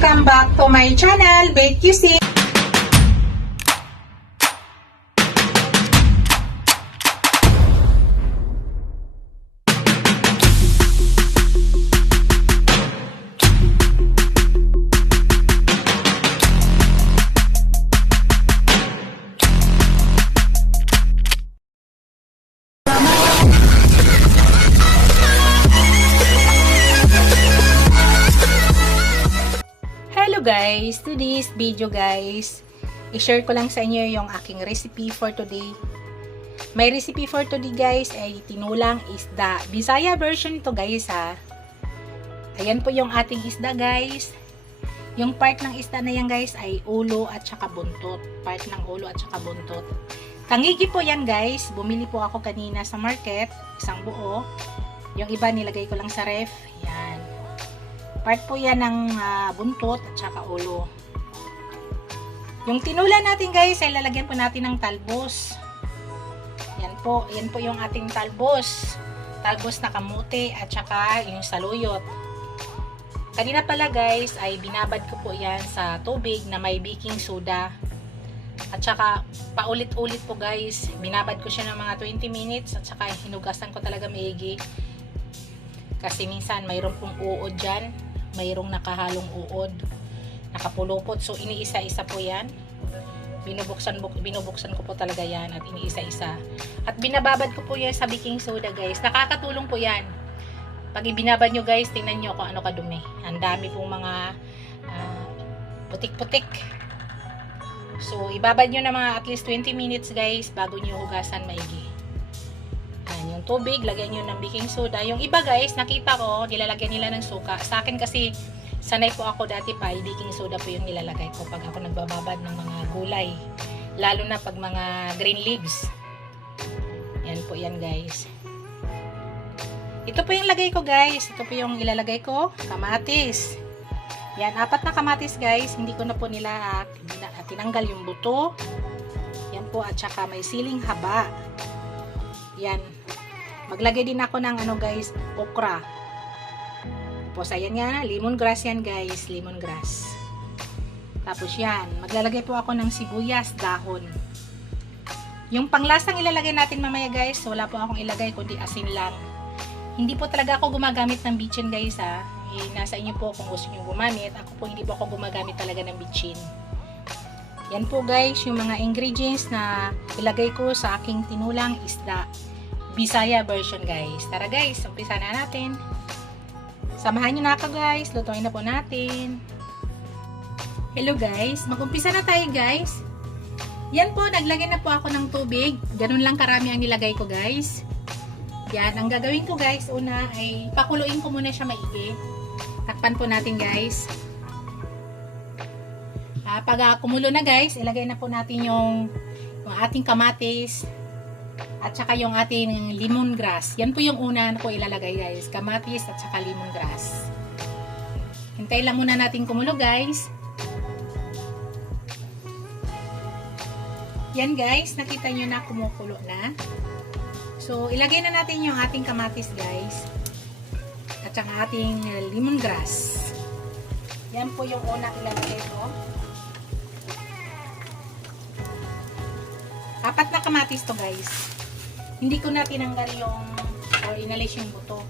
Welcome back to my channel, Bake QC. Guys, today's video guys, i-share ko lang sa inyo yung aking recipe for today. My recipe for today guys ay tinulang isda. Bisaya version to guys ha. Ayan po yung ating isda guys. Yung part ng isda na yan guys ay ulo at saka buntot. Part ng ulo at saka buntot. Tangigi po yan guys. Bumili po ako kanina sa market. Isang buo. Yung iba nilagay ko lang sa ref. Yan. Part po yan ng buntot at saka ulo. Yung tinula natin guys ay lalagyan po natin ng talbos. Yan po yung ating talbos. Talbos na kamote at saka yung saluyot. Kanina pala guys ay binabad ko po yan sa tubig na may baking soda. At saka paulit-ulit po guys. Binabad ko siya ng mga 20 minutes at saka hinugasan ko talaga maigi. Kasi minsan mayroon pong uod dyan. Mayroong nakahalong uod, nakapulupot. So iniisa-isa po yan. Binubuksan ko po talaga yan at iniisa-isa. At binababad ko po yan sa baking soda guys. Nakakatulong po yan. Pag ibinabad nyo guys, tingnan nyo kung ano kadumi. Ang dami pong mga putik-putik. So ibabad nyo na mga at least 20 minutes guys bago nyo hugasan maigi. Yung tubig, lagyan nyo ng baking soda. Yung iba guys, nakita ko, nilalagyan nila ng suka. Sa akin kasi, sanay po ako dati pa, baking soda po yung nilalagay ko pag ako nagbababad ng mga gulay. Lalo na pag mga green leaves. Yan po yan guys. Ito po yung lagay ko guys. Ito po yung ilalagay ko. Kamatis. Yan, 4 na kamatis guys. Hindi ko na po nila tinanggal yung buto. Yan po, at saka may siling haba. Yan. Maglagay din ako ng ano guys, okra. Tapos ayan nga, lemongrass yan guys, lemongrass. Tapos yan, maglalagay po ako ng sibuyas, dahon. Yung panglasang ilalagay natin mamaya guys, wala po akong ilagay kundi asin lang. Hindi po talaga ako gumagamit ng bitchin guys ha. Nasa inyo po kung gusto nyo gumamit. Ako po hindi po ako gumagamit talaga ng bitchin. Yan po guys, yung mga ingredients na ilagay ko sa aking tinulang isda. Bisaya version guys. Tara guys, umpisa na natin. Samahan nyo na ako guys. Lutuin na po natin. Hello guys, mag-umpisa na tayo guys. Yan po, naglagay na po ako ng tubig. Ganun lang karami ang nilagay ko guys. Yan, ang gagawin ko guys, una ay pakuluin ko muna siya maigi. Takpan po natin guys. Pag kumulo na guys, ilagay na po natin yung ating kamatis at saka yung ating lemongrass. Yan po yung una na po ilalagay guys, kamatis at saka lemongrass. Hintay lang muna natin kumulo guys. Yan guys, nakita nyo na kumukulo na. So ilagay na natin yung ating kamatis guys at saka ating lemongrass. Yan po yung una ilalagay ko. 4 na kamatis to guys. Hindi ko na tinanggal yung or inalis yung buto.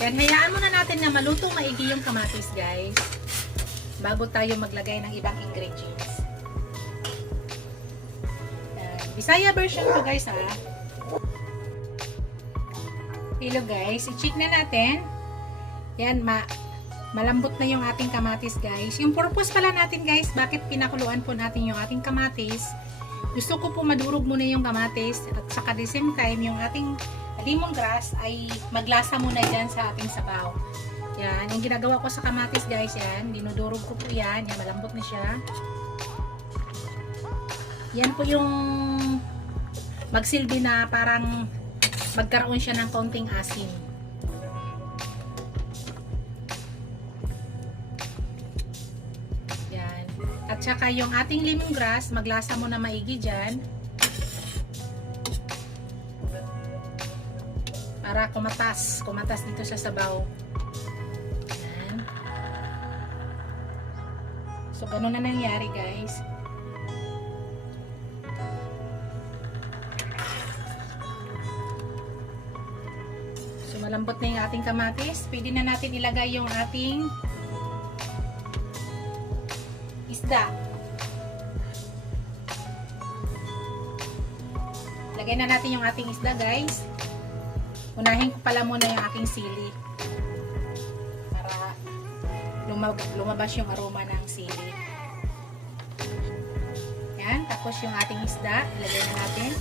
Yan, hayaan muna natin na maluto maigi yung kamatis guys bago tayo maglagay ng ibang ingredients. Yan, Bisaya version to guys ha. Hello guys, i-check na natin. Yan, malambot na yung ating kamatis guys. Yung purpose pala natin guys, bakit pinakuluan po natin yung ating kamatis. Gusto ko po madurog muna yung kamatis at saka the same time yung ating lemongrass ay maglasa muna dyan sa ating sabaw. Yan, yung ginagawa ko sa kamatis guys, yan, dinudurog ko po yan, yan, malambot na siya. Yan po yung magsilbi na parang magkaroon siya ng konting asin. At saka yung ating lemongrass, maglasa mo na maigi dyan. Para kumatas dito sa sabaw. So, ganun na nangyari, guys. So, malambot na yung ating kamatis. Pwede na natin ilagay yung ating isda. Lagay na natin yung ating isda, guys. Unahin ko pala muna yung aking sili. Para lumabas yung aroma ng sili. Yan. Tapos yung ating isda, ilagay na natin.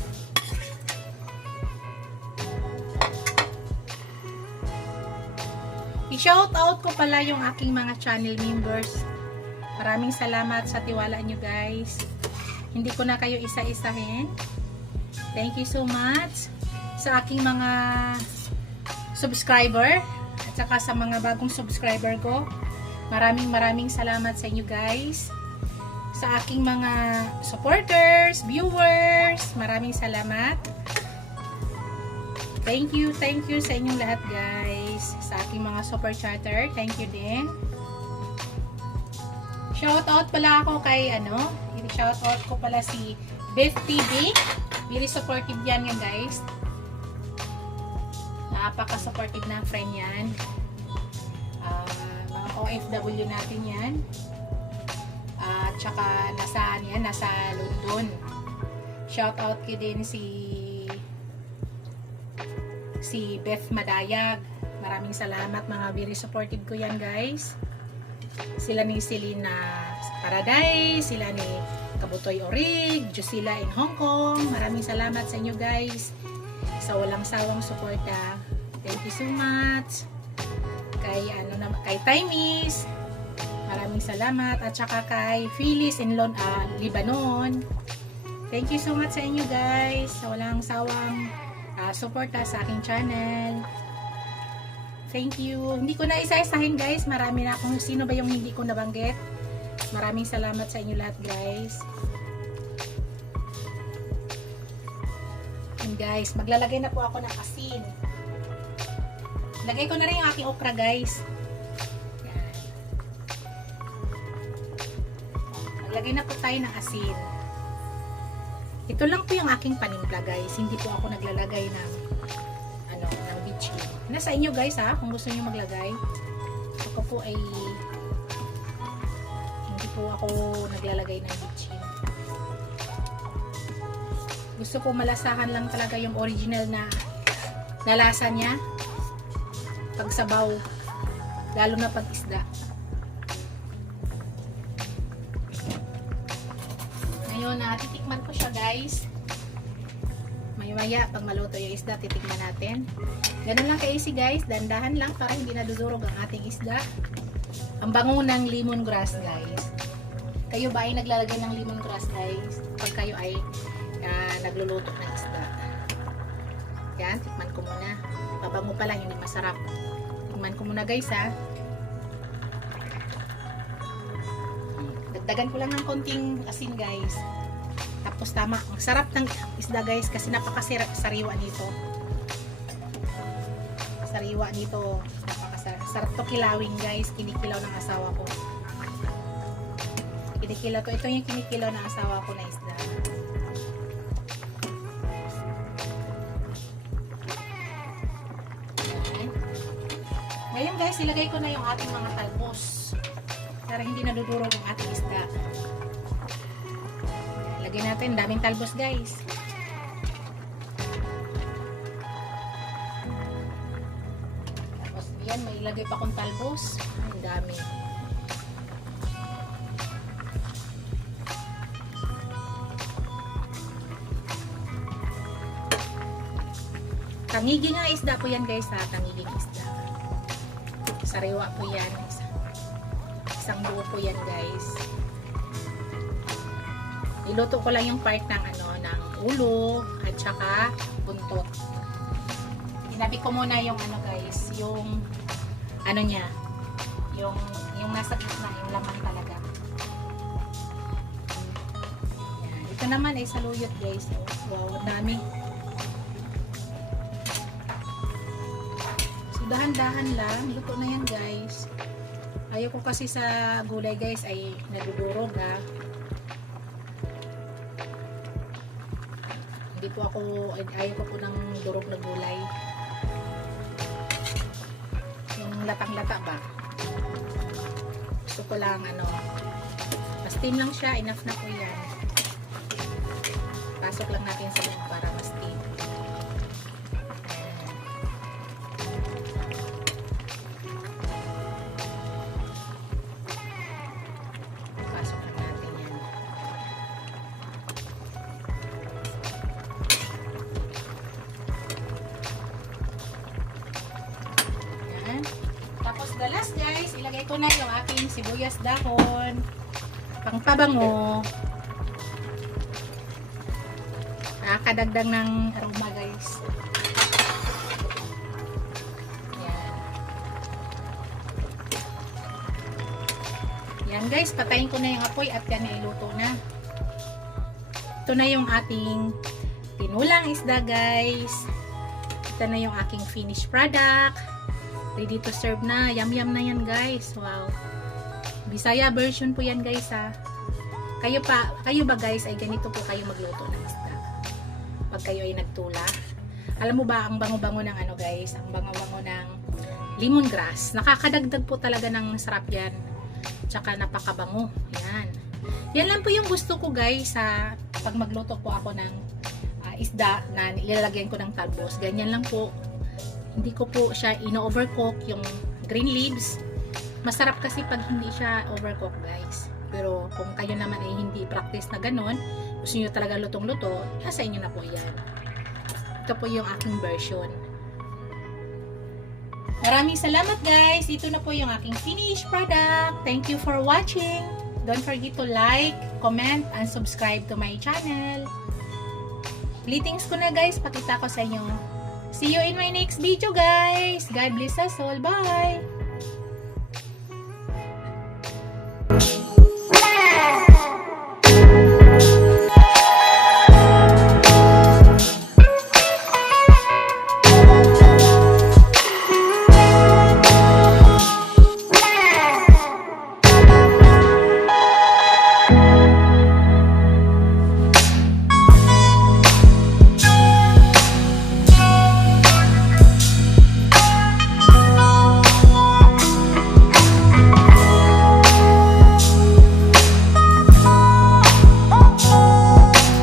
I-shout out ko pala yung aking mga channel members. Maraming salamat sa tiwala nyo, guys. Hindi ko na kayo isa-isahin. Thank you so much sa aking mga subscriber at saka sa mga bagong subscriber ko. Maraming salamat sa inyo, guys. Sa aking mga supporters, viewers, maraming salamat. Thank you sa inyong lahat, guys. Sa aking mga super chatter, thank you din. Shoutout pala ako kay shoutout ko pala si Beth TV. Very supportive yan guys. Napaka-supportive na friend yan. Mga OFW natin yan. At saka nasa London. Shoutout ko din si Beth Madayag. Maraming salamat, mga very supportive ko yan, guys. Sila ni Selena Paradise, sila ni Kabutoy Orig, Jusila in Hong Kong. Maraming salamat sa inyo, guys, sa walang sawang suporta. Thank you so much. Kay Timis, maraming salamat. At saka kay Phyllis in Lebanon. Thank you so much sa inyo, guys, sa walang sawang suporta sa aking channel. Thank you. Hindi ko na isa-isahin, guys. Marami na kung sino ba yung hindi ko nabanggit. Maraming salamat sa inyo lahat, guys. And guys, maglalagay na po ako ng asin. Lagay ko na rin yung aking okra, guys. Yan. Maglagay na po tayo ng asin. Ito lang po yung aking panimpla, guys. Hindi po ako naglalagay ng bitchin. Nasa inyo, guys, ha, kung gusto niyo maglagay. Ako po ay hindi po ako naglalagay ng bitchin. Gusto ko malasahan lang talaga yung original na lasa niya pag sabaw, lalo na pag isda. Ngayon, titikman ko siya, guys. Maya pag maluto yung isda, titikman natin. Ganun lang ka-easy, guys. Dandahan lang para hindi nadudurog ang ating isda. Ang bango ng lemongrass, guys. Kayo ba ay naglalagay ng lemongrass, guys? Pag kayo ay nagluluto ng isda. Yan, tikman ko muna. Mabango pa lang, hindi masarap. Tikman ko muna, guys, ha. Dagdagan ko lang ng konting asin, guys. Tapos tama, ang sarap ng isda, guys, kasi napakasariwa nito. Sariwa nito, napakasarap to kilawin, guys. Kinikilaw ng asawa ko. Kinikilaw ko, ito yung kinikilaw ng asawa ko na isda. Ngayon, guys, ilagay ko na yung ating mga talbos para hindi nadudurog ang ating isda. Lagyan natin, daming talbos, guys. Tapos yan, may ilagay pa akong talbos. Ang dami. Tangigi nga isda po yan, guys, ha. Tangiging isda. Sariwa po yan. Isang buo po yan, guys. Niluto ko lang yung part ng ng ulo at saka buntot. Tinabi ko muna yung guys, yung niya, yung nasa gitna, yung laman talaga. Yan. Ito naman ay saluyot, guys. Wow, dami. So dahan-dahan lang, luto na yan, guys. Ayaw ko kasi sa gulay guys ay nadudurog ha. Hindi po ako, ayaw ko po ng durog na gulay. Yung latang-lata ba? Gusto ko lang ma-steam lang siya, enough na po yan. Pasok lang natin sa loob para ma-steam. Pasok lang natin yan. Yan. Tapos the last guys, ilagay ko na yung aking sibuyas dahon. Pangpabango. Nakakadagdag ng aroma guys. Yan. Yan guys, patayin ko na yung apoy at yan ay luto na. Ito na yung ating tinulang isda guys. Ito na yung aking finished product. Ready to serve na. Yum yum na yan guys. Wow. Bisaya version po yan guys ha. Kayo ba guys ay ganito po kayo magluto ng isda? Pag kayo ay nagtula. Alam mo ba ang bango-bango ng guys? Ang bango-bango ng lemongrass. Nakakadagdag po talaga ng sarap yan. Tsaka napakabango. Yan. Yan lang po yung gusto ko guys ha. Pag magluto po ako ng isda na ilalagyan ko ng talbos. Ganyan lang po. Hindi ko po siya ino-overcook yung green leaves. Masarap kasi pag hindi siya overcook guys. Pero kung kayo naman ay hindi practice na ganun, gusto nyo talaga lutong-luto, nasa inyo na po yan. Ito po yung aking version. Maraming salamat guys. Ito na po yung aking finished product. Thank you for watching. Don't forget to like, comment, and subscribe to my channel. Greetings ko na guys. Pakita ko sa inyo. See you in my next video guys. God bless us all. Bye!